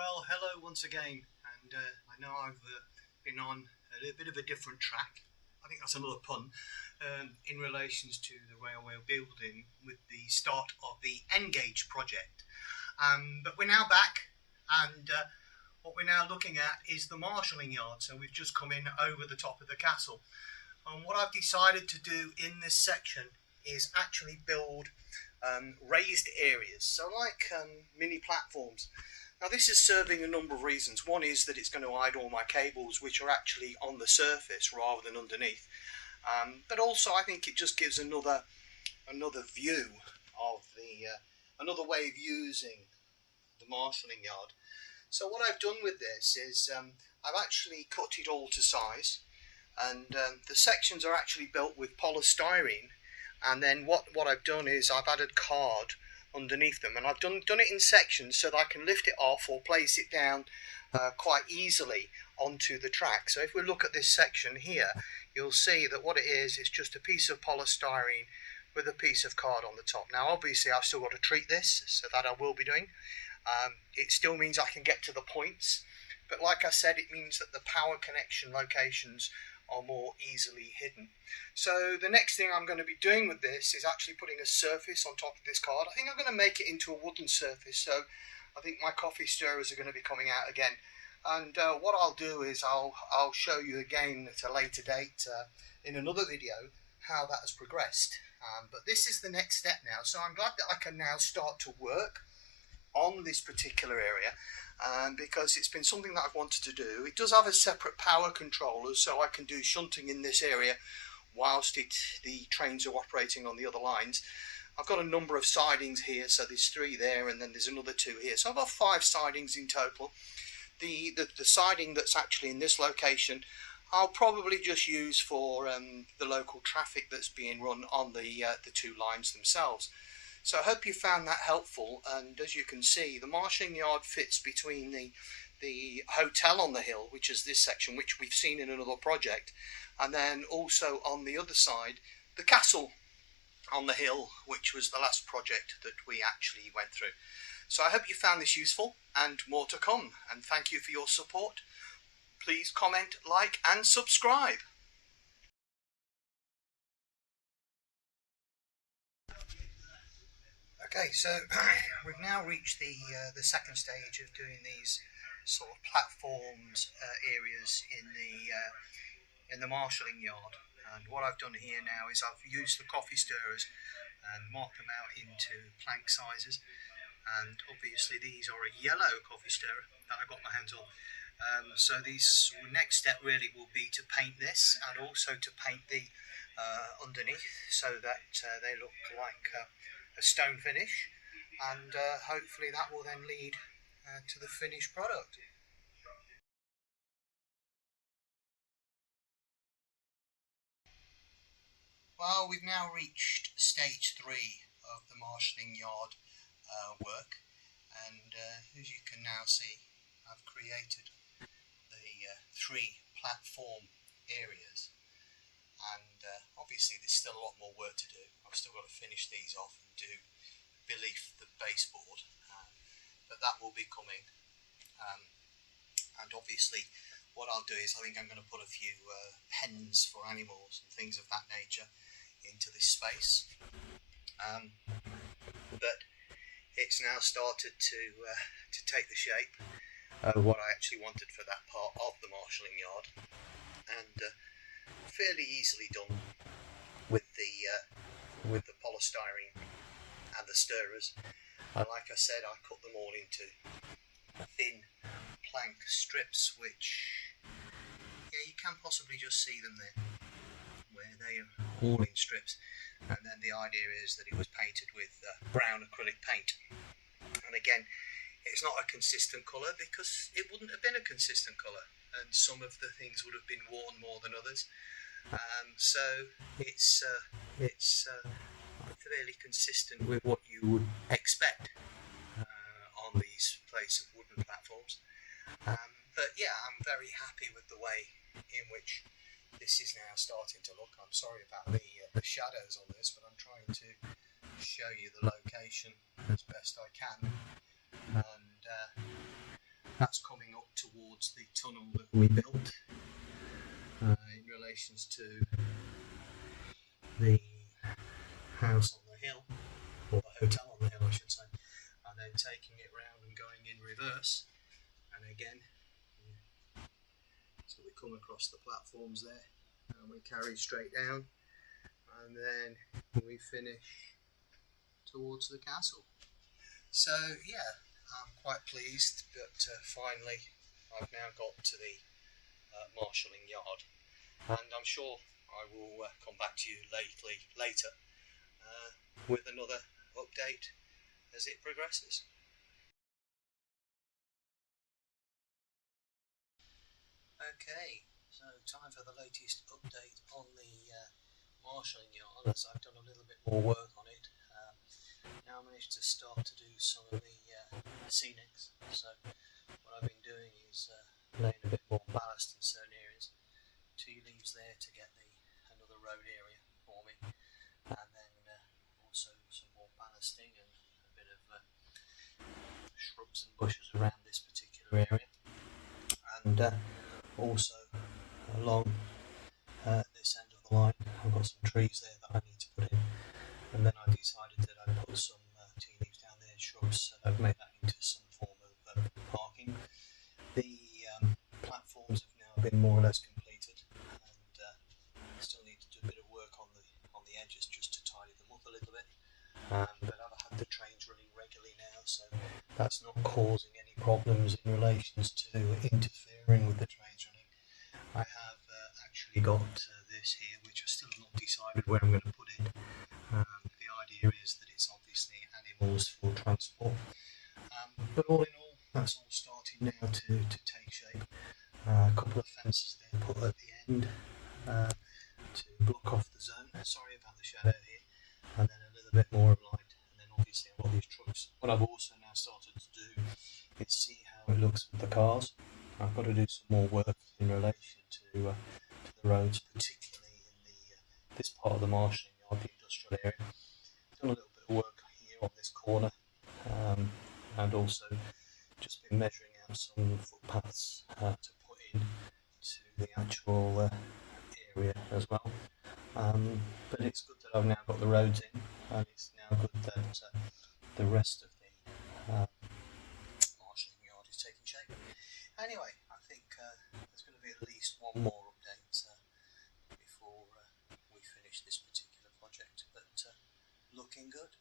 Well, hello once again, and I know I've been on a little bit of a different track. I think that's another pun in relations to the railway building with the start of the Engage project. But we're now back, and what we're now looking at is the marshalling yard. So we've just come in over the top of the castle. And what I've decided to do in this section is actually build raised areas, so like mini platforms. Now this is serving a number of reasons. One is that it's going to hide all my cables, which are actually on the surface rather than underneath. But also I think it just gives another view of another way of using the marshalling yard. So what I've done with this is I've actually cut it all to size, and the sections are actually built with polystyrene. And then what I've done is I've added card underneath them, and I've done it in sections so that I can lift it off or place it down quite easily onto the track. So if we look at this section here, you'll see that what it is just a piece of polystyrene with a piece of card on the top. Now obviously I've still got to treat this, so that I will be doing. It still means I can get to the points, but like I said, it means that the power connection locations are more easily hidden. So the next thing I'm going to be doing with this is actually putting a surface on top of this card. I think I'm going to make it into a wooden surface, so I think my coffee stirrers are going to be coming out again. And what I'll do is I'll show you again at a later date in another video how that has progressed. But this is the next step now, so I'm glad that I can now start to work on this particular area, because it's been something that I've wanted to do. It does have a separate power controller, so I can do shunting in this area whilst the trains are operating on the other lines. I've got a number of sidings here, so there's 3 there, and then there's another 2 here, so I've got 5 sidings in total. The siding that's actually in this location I'll probably just use for the local traffic that's being run on the 2 lines themselves. So I hope you found that helpful, and as you can see, the marshalling yard fits between the hotel on the hill, which is this section, which we've seen in another project, and then also on the other side, the castle on the hill, which was the last project that we actually went through. So I hope you found this useful, and more to come, and thank you for your support. Please comment, like, and subscribe. Okay, so we've now reached the second stage of doing these sort of platforms areas in the marshalling yard. And what I've done here now is I've used the coffee stirrers and marked them out into plank sizes. And obviously these are a yellow coffee stirrer that I got my hands on. So this next step really will be to paint this, and also to paint the underneath, so that they look like a stone finish, and hopefully that will then lead to the finished product. Well, we've now reached stage 3 of the marshalling yard work, and as you can now see, I've created the 3 platform areas, and obviously there's still a lot more work to do. I've still got to finish these off and do beneath the baseboard, but that will be coming. And obviously what I'll do is I think I'm going to put a few pens for animals and things of that nature into this space. But it's now started to take the shape of what I actually wanted for that part of the marshalling yard, and fairly easily done with the polystyrene and the stirrers. And like I said, I cut them all into thin plank strips, which you can possibly just see them there, where they are all in strips. And then the idea is that it was painted with brown acrylic paint, and again, it's not a consistent colour because it wouldn't have been a consistent colour, and some of the things would have been worn more than others. So it's fairly consistent with what you would expect on these places of wooden platforms. But yeah, I'm very happy with the way in which this is now starting to look. I'm sorry about the shadows on this, but I'm trying to show you the location as best I can. And that's coming up towards the tunnel that we built in relation to the house on the hill, or the hotel on the hill I should say, and then taking it round and going in reverse, and again, so we come across the platforms there and we carry straight down, and then we finish towards the castle. So yeah, I'm quite pleased that finally I've now got to the marshalling yard, and I'm sure I will come back to you later with another update as it progresses. Okay, so time for the latest update on the marshalling yard, as I've done a little bit more work on it. Now I managed to start to do some of the scenics, so what I've been doing is laying a bit more ballast in certain areas, 2 leaves there to get another road area for me, and then also some more ballasting and a bit of shrubs and bushes around this particular area, and also along this end of the line I've got some trees there that I need to put in, and then I decided that I'd put some tea leaves down there, shrubs, so I've made that into some form of parking. The platforms have now been more or less completed, and I still need to do a bit of work on the edges just to tidy them up a little bit, but I've had the trains running regularly now, so that's not causing any problems in relation to interfering with the trains running. I have actually got this here, which I still have not decided where I'm going to put it. The idea is that it's obviously animals for transport, but all in all, that's all starting now to take shape. A couple of fences there put at the end to block off the zone. Sorry about the shadow here, and then a little bit more of light, and then obviously all these trucks. What I've also now started to do is see how it looks with the cars. I've got to do some more work in relation to the roads, particularly in this part of the marshalling yard, the industrial area. Done a little bit of work here on this corner, and also just been measuring out some footpaths to put in to the actual area as well. But it's good that I've now got the roads in, and it's now good that the rest of the marshalling yard is taking shape. Anyway, I think there's going to be at least one more update before we finish this particular project, but looking good.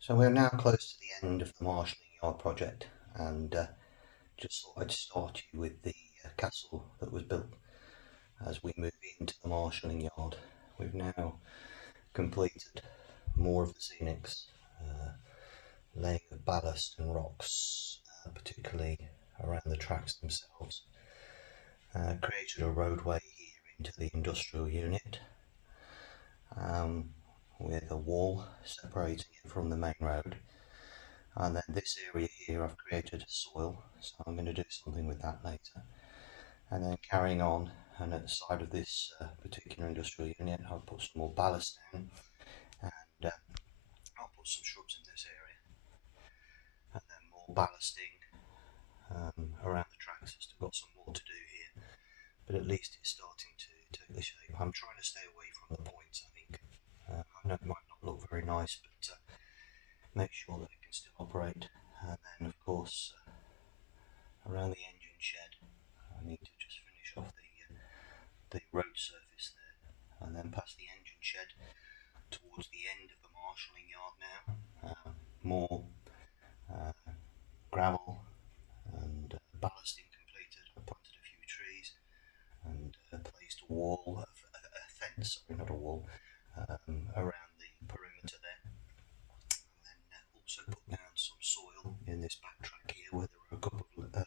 So we're now close to the end of the marshalling yard project, and just thought I'd start you with the castle that was built. As we move into the marshalling yard, we've now completed more of the scenics, laying of ballast and rocks, particularly around the tracks themselves, created a roadway here into the industrial unit, with a wall separating it from the main road, and then this area here I've created soil, so I'm going to do something with that later. And then carrying on, and at the side of this particular industrial unit I'll put some more ballast down, and I'll put some shrubs in this area, and then more ballasting around the tracks. I've still got some more to do here, but at least it's starting to take the shape. I'm trying to stay away from the points, I think. I know it might not look very nice, but make sure that it can still operate. And then of course around the engine shed I need to just finish off the road surface there, and then past the engine shed towards the end of the marshalling yard now. More gravel and ballasting completed. I planted a few trees and placed a wall, a fence, sorry, not a wall, around the perimeter there, and then also put down some soil in this back track here where there are a couple of items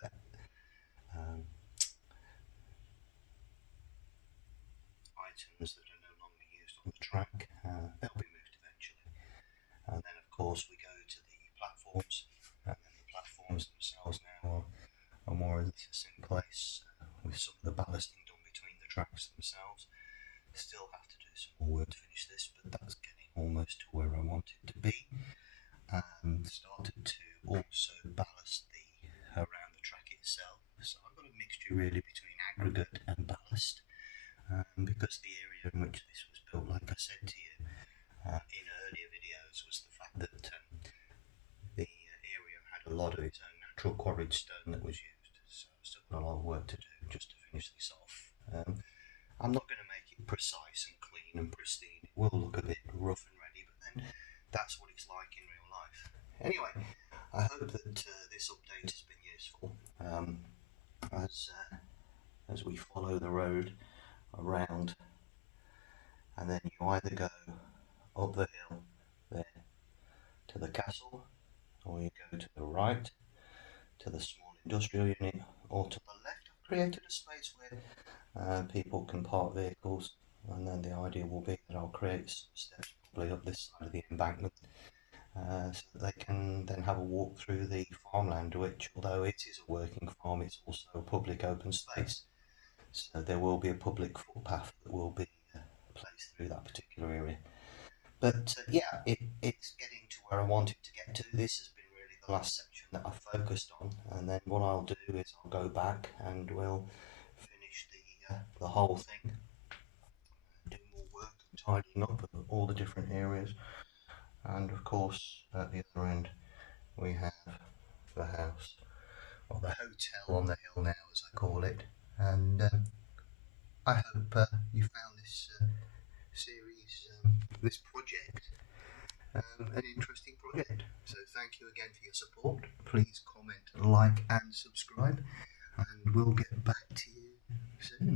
that are no longer used on the track. They'll be moved eventually, and then of course we go to the platforms, and then the platforms themselves now are more or less in place, with some of the ballasting done between the tracks themselves. Still have to do some more work to finish this, but that's getting almost to where I want it to be. Started to also ballast around the track itself. So I've got a mixture really between aggregate and ballast, because the area in which this was built, like I said to you in earlier videos, was the fact that the area had a lot of its own natural quarried stone that was used. So I've still got a lot of work to do just to finish this off. I'm not going to make it precise and clean and pristine. It will look a bit rough and ready, but then that's what it's like in real life. Anyway, I hope that this update has been useful. As we follow the road around, and then you either go up the hill there to the castle, or you go to the right to the small industrial unit, or to the left. I've created a space where people can park vehicles, and then the idea will be that I'll create some steps probably up this side of the embankment, so that they can then have a walk through the farmland, which, although it is a working farm, it's also a public open space. So there will be a public footpath that will be placed through that particular area. But yeah, it's getting to where I want it to get to. This has been really the last section that I focused on, and then what I'll do is I'll go back and we'll finish the whole thing, do more work and tidying up of all the different areas. And of course, at the other end, we have the house, or the hotel on the hill now, as I call it. And I hope you found this series, this project, an interesting project. So thank you again for your support. Please comment, like and subscribe, and we'll get back to you soon.